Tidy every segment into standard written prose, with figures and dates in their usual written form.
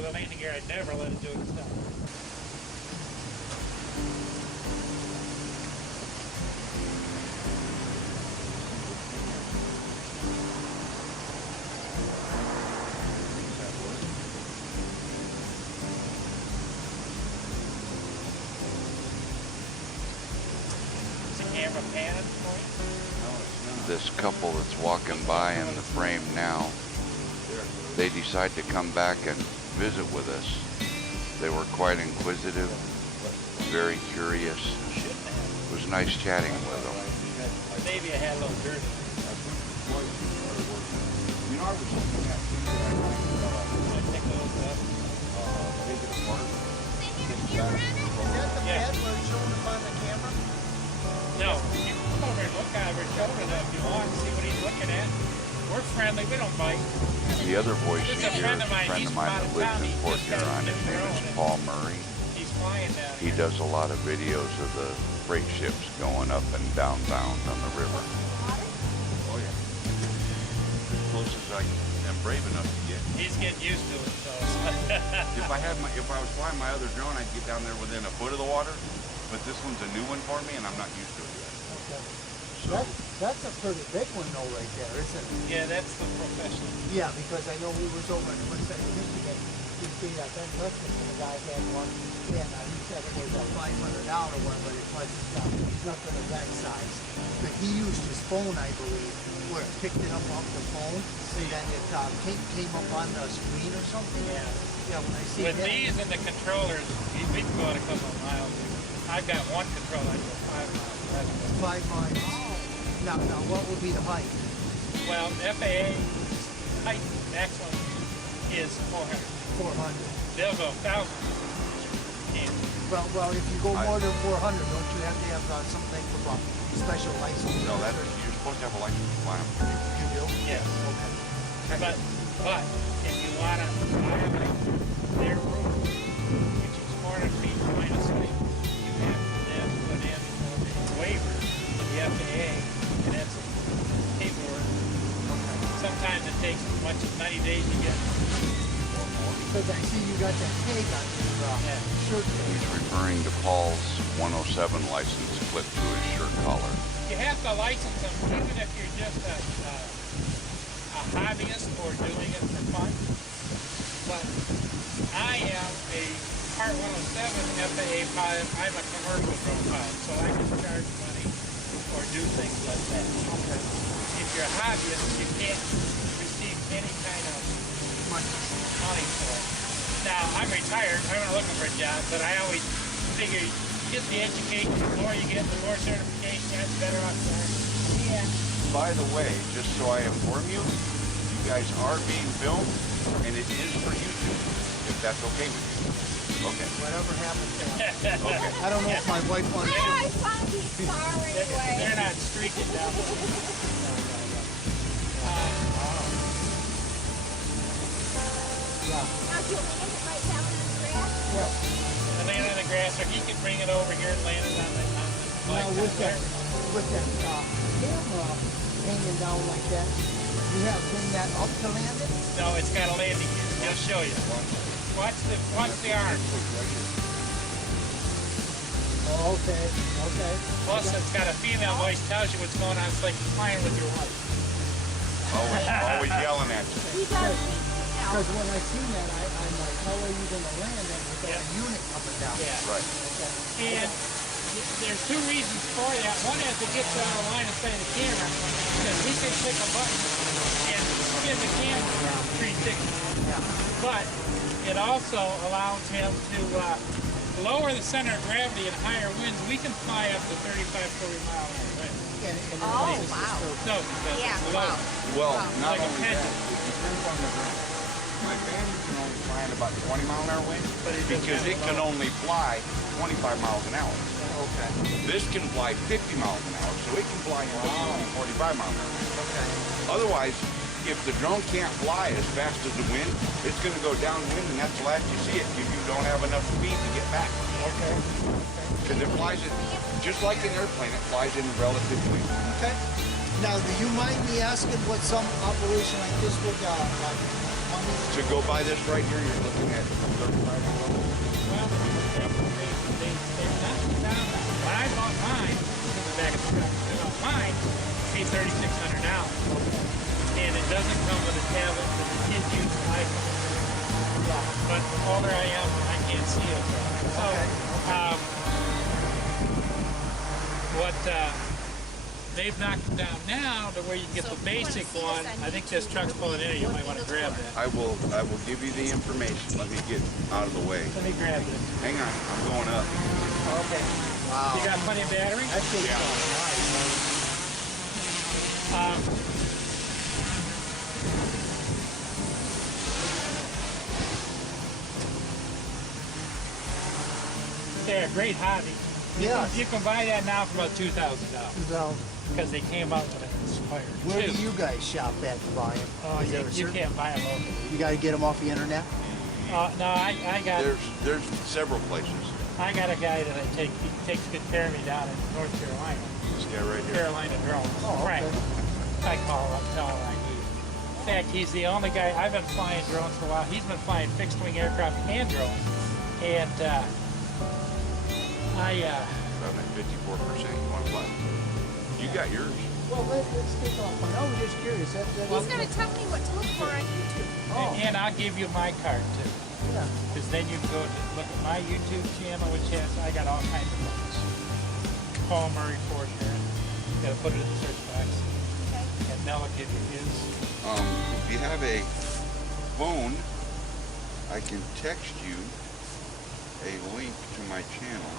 The landing gear, I'd never let it do its stuff. Is the camera panning for you? This couple that's walking by in the frame now, they decide to come back and visit with us. They were quite inquisitive, very curious. It was nice chatting with them. Maybe I had a little dirty. You know, I was looking at things that I like Should I pick those up? take it apart. Is that the Yeah. bed where it's showing up on the camera? No, you can come over and look over his shoulder if you want, see what he's looking at. We're friendly, we don't bite. The other voice you This is a hear friend is of a mine. friend He's of mine from out that of lives town. in He Port just got Huron. a His new name drone is and Paul Murray. He's flying down He here. does a lot of videos of the freight ships going up and downbound on the river. Oh yeah. As close as I am brave enough to get. He's getting used to it, so. If I was flying my other drone, I'd get down there within a foot of the water. But this one's a new one for me, and I'm not used to it yet. Okay. So That's a pretty big one though right there, isn't it? Yeah, that's the professional. Yeah, because I know we was over in the side of Michigan. We stayed at Ben Western and the guy had one. And he said it was a $500 one, but it was nothing of that size. But he used his phone, I believe, where it picked it up off the phone, and then it came up on the screen or something. Yeah. Yeah, when I see With that. these and the controllers, we can go out a couple of miles. I've got one controller, I go 5 miles. That's it. 5 miles. Now, what would be the height? Well, the FAA height maximum is 400. 400. They'll go 1,000. And Well, if you go more than 400, don't you have to have some type of a special license? no, you're supposed to have a license to fly them. You do? yes. Okay. But if you want to violate their rule, which is 400 feet line of sight, you have to then put in a waiver to the FAA, and that's paperwork. Sometimes it takes as much as 90 days to get. Because I see you got that tag on your Yeah. shirt there. He's referring to Paul's 107 license clipped to his shirt collar. You have to license them even if you're just a hobbyist or doing it for fun. But I am a Part 107 FAA pilot. I'm a commercial drone pilot, so I can charge money or do things like that. Okay. If you're a hobbyist, you can't receive any kind of money for it. Now, I'm retired. I'm not looking for a job, but I always figure get the education. The more you get, the more certification, that's better off you are. Yeah. By the way, just so I inform you, you guys are being filmed, and it is for YouTube, if that's okay with you. Okay. Whatever happens to him. Okay. I don't know if my wife wants to. I found his car anyway. They're not streaking down. Yeah. Now, do you land it right down on the grass? Well, I land on the grass, or he can bring it over here and land it on the now with that camera hanging down like that, you have to bring that up to land it? No, it's got a landing gear. He'll show you. Watch the arm. Oh, okay. Okay. Plus, it's got a female voice, tells you what's going on. It's like flying with your wife. Always yelling at you. He does. Because when I seen that, I'm like, how are you going to land it with that Yeah. unit coming down? Yeah. Right. Okay. And there's two reasons for that. One is it gets out of the line of sight of the camera, because he can click a button and spin the camera 360. Yeah. But it also allows him to lower the center of gravity in higher winds. We can fly up to 35, 40 mile an hour winds. And it Oh, raises the wow. stroke. No, because Yeah, it's wow. low. Well, not Like a only that, pendulum. it depends on the ground. My Vantage can only fly at about 20 mile an hour wind But it doesn't because have it a can low. only fly 25 miles an hour. Okay. This can fly 50 miles an hour, so it can fly into 45 miles an hour. Okay. Otherwise, if the drone can't fly as fast as the wind, it's going to go downwind, and that's the last you see it if you don't have enough speed to get back. Okay. Because it flies it, just like an airplane, it flies in relative wind. Okay. Now, do you mind me asking what some operation like this would, To go by this right here, you're looking at 35 Well, they knocked it down. When I bought mine, back in the truck, I bought mine, paid $3,600. And it doesn't come with a tablet for the kids use iPhone. But the older I am, I can't see it. So, they've knocked them down now to where you can get the basic one. I think this truck's pulling in. You might want to grab that. I will give you the information. Let me get out of the way. Let me grab this. Hang on, I'm going up. Okay. Wow. You got plenty of battery? I think Yeah. so. They're a great hobby. Yeah. You can buy that now for about $2,000 So, because they came out with an Inspire where too. do you guys shop at, Brian? Oh, Is there a you certain- can't buy them locally. You got to get them off the internet? No, I got There's several places. a guy that he takes good care of me down in North Carolina. This guy right here. Carolina Drones. Oh, okay. Frank. I call him, tell him I need. In fact, he's the only guy. I've been flying drones for a while. He's been flying fixed wing aircraft and drones, and About at 54%. You want to fly? You got yours. Well, let's take off. I was just curious. He's going to tell me what to look for on YouTube. Oh, and I'll give you my card too. yeah. Because then you can go to look at my YouTube channel, which has, I got all kinds of ones. Paul Murray Forster. You gotta put it in the search box. Okay. And Nella will give you his. If you have a phone, I can text you a link to my channel.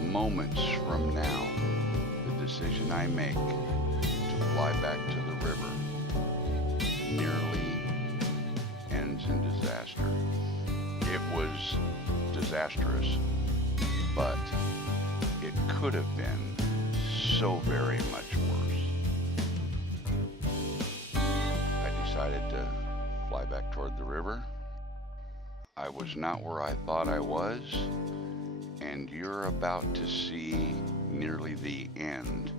Moments from now, the decision I make to fly back to the river nearly ends in disaster. It was disastrous, but it could have been so very much worse. I decided to fly back toward the river. I was not where I thought I was, and you're about to see nearly the end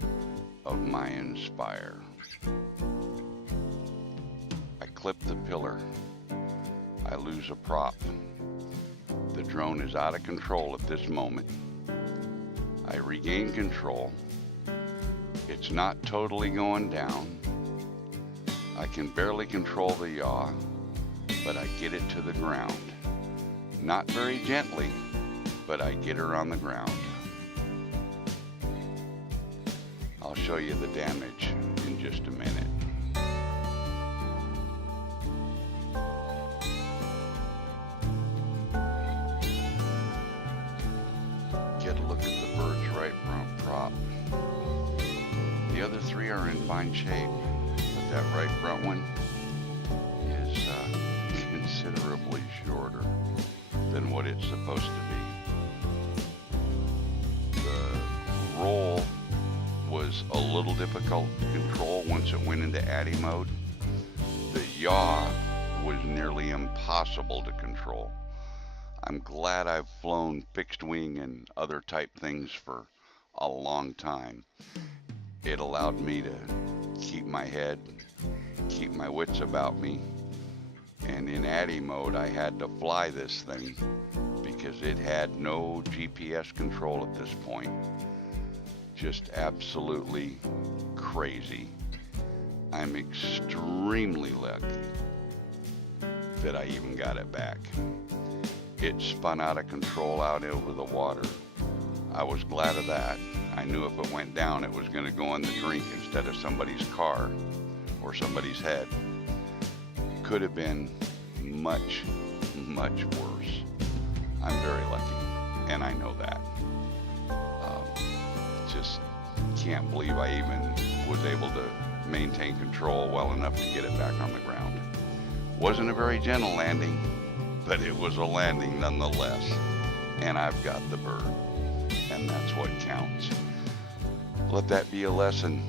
of my Inspire. I clip the pillar. I lose a prop. The drone is out of control at this moment. I regain control. It's not totally going down. I can barely control the yaw. but I get it to the ground. Not very gently, but I get her on the ground. I'll show you the damage in just a minute. Get a look at the bird's right front prop. The other three are in fine shape, but that right front one is considerably shorter than what it's supposed to be. The roll was a little difficult to control once it went into Addy mode. The yaw was nearly impossible to control. I'm glad I've flown fixed wing and other type things for a long time. It allowed me to keep my head, keep my wits about me. And in Addy mode, I had to fly this thing because it had no GPS control at this point. Just absolutely crazy. I'm extremely lucky that I even got it back. It spun out of control out over the water. I was glad of that. I knew if it went down, it was going to go in the drink instead of somebody's car or somebody's head. Could have been much, much worse. I'm very lucky, and I know that. Just can't believe I even was able to maintain control well enough to get it back on the ground. Wasn't a very gentle landing, but it was a landing nonetheless. And I've got the bird, and that's what counts. Let that be a lesson.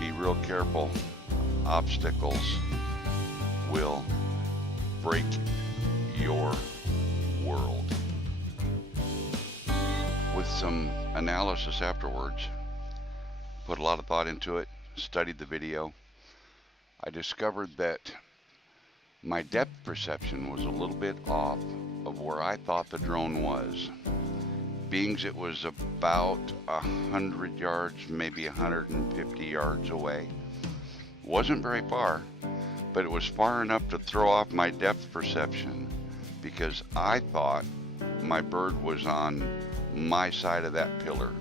Be real careful. Obstacles will break your world. With some analysis afterwards, put a lot of thought into it, studied the video, I discovered that my depth perception was a little bit off of where I thought the drone was. Being it was about 100 yards, maybe 150 yards away. Wasn't very far, but it was far enough to throw off my depth perception because I thought my bird was on my side of that pillar.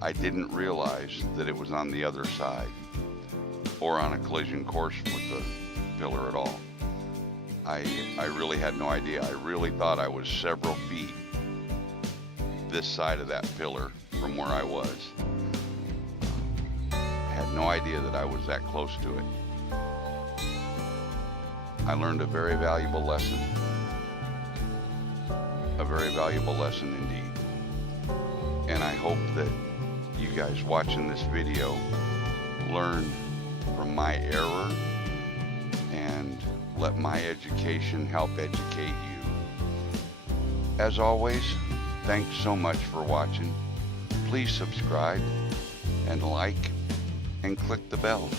I didn't realize that it was on the other side or on a collision course with the pillar at all. I really had no idea. I really thought I was several feet this side of that pillar from where I was. I had no idea that I was that close to it. I learned a very valuable lesson. A very valuable lesson indeed. And I hope that you guys watching this video learn from my error and let my education help educate you. As always, thanks so much for watching. Please subscribe and like and click the bell.